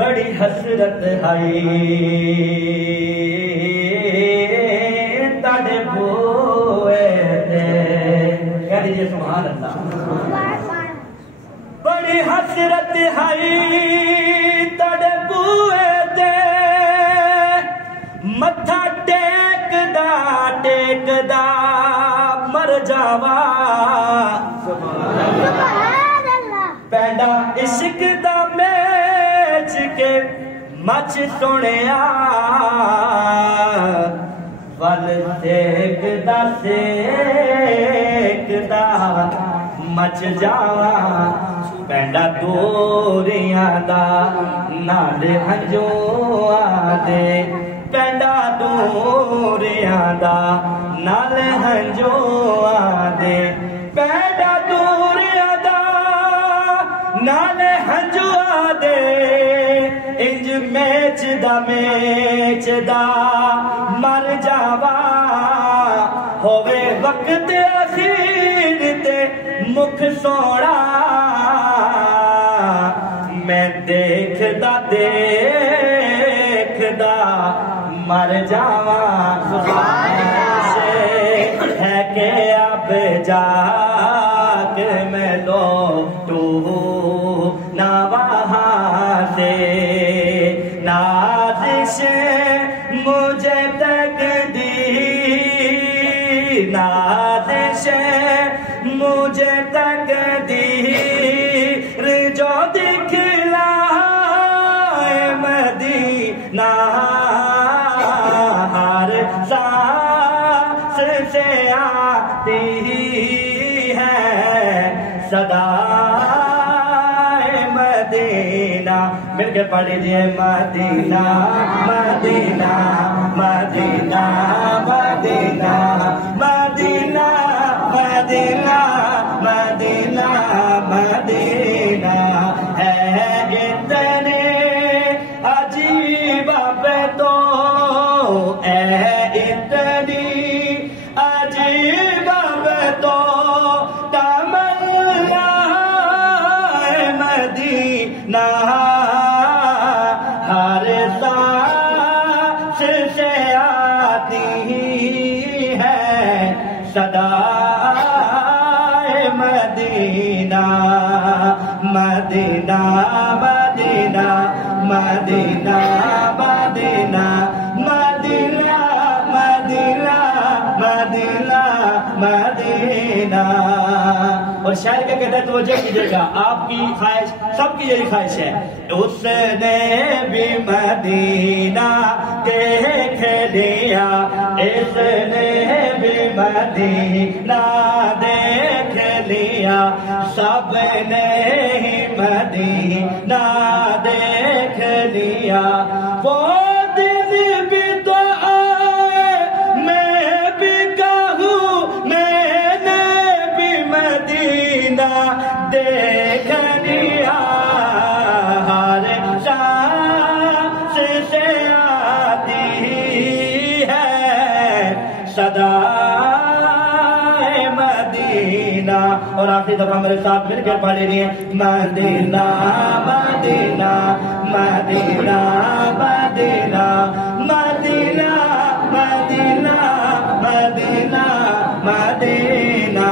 बड़ी हसरत है ताड़े बोए दे। कह दीजिए सुभान अल्लाह। बड़ी हसरत है ताड़े बोए दे, मत्था टेकदा टेकदा मर जावा। पैंडा इश्क दा मैच के मच सुनिया, वल देखदा सेकदा मच जावा। पैंडा दूरियां दा नाल हंजूआ दे, पैंडा दूरियां दा नाल हंजूआ दे, पैंडा दूरियां दा नाल हंजुआ दे। इंज मैच दा मर जावा। होवे वक्त अखीर ते मुख सोना, मैं देखदा देखदा मर जावा। से है के अब जाके मैं लौटू ना वहाँ से, नाज़िश मुझे तकदीर, नाज़िश मुझे तकदीर जो दिखलाए मदीना। हर सांस से आती है सदा मदीना। मिलके पढ़ लीजिए Madina Madina Madina Madina Madina Madina Madina Madina. है इतने अजीब अब तो, है इतनी अजीब अब तो तमन्ना मदीना। हर सांस से आती है सदा Madina. Madina Madina Madina Madina Madina Madina Madina Madina. और शायर क्या कहते हैं, तवज्जो कीजिएगा, आपकी ख्वाहिश सबकी यही ख्वाहिश है। उसने भी मदीना देख लिया, इसने भी मदीना देख लिया, सबने ही मदीना देख लिया। वो दिन भी तो आए, मैं भी कहूँ मैंने भी मदीना देख लिया। हर सांस से आती है सदा मदीना। और आखिरी दफा मेरे साथ मिलकर पढ़ लीजिए Madina Madina Madina Madina Madina Madina Madina Medina.